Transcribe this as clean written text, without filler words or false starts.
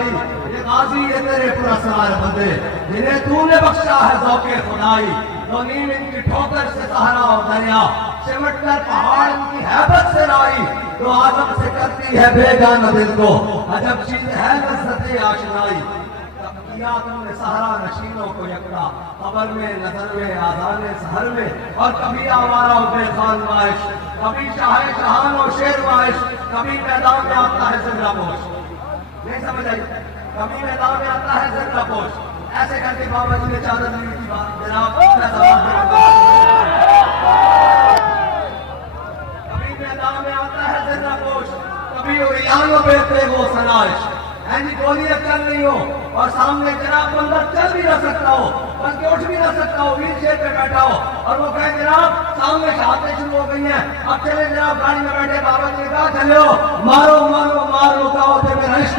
یہ غازی ہے تیرے پراسرار بندے جنہیں تو نے بخشا ہے ذوق خدائی، تو نیم ان کی ٹھوکر سے صحرا اور دریا، سمٹ کر پہاڑ ان کی ہیبت سے لائی، تو آدم سے کرتی ہے بے جان دل کو عجب چیز ہے لذت آشنائی۔ کیا تم نے صحرا نشینوں کو یکتا، قبر میں نظر میں آذان سحر میں، اور کبھی آوارہ و بے خان وائش، کبھی شاہ شہان و شیر وائش، کبھی میدان میں آتا ہے زندہ پوش۔ نہیں سمجھ آئی؟ کبھی میدان میں آتا ہے زندہ پوش۔ ایسے کر کے بابا جی نے چادر لی تھی بات جناب میں سوال کروں کبھی میدان میں آتا ہے زندہ پوش، کبھی اوریانوں پہ تیغ و سنائش، جی گولیاں چل رہی ہو اور سامنے جناب بندہ چل بھی نہ سکتا ہو، بلکہ اٹھ بھی نہ سکتا ہو، ویل چیئر پہ بیٹھا ہو، اور وہ کہے جناب سامنے شہادتیں شروع ہو گئی ہیں، اب چلے جناب گاڑی میں بیٹھے، بابا جی نے کہا چلے ہو مارو مارو مارو کہو تے میرا عشق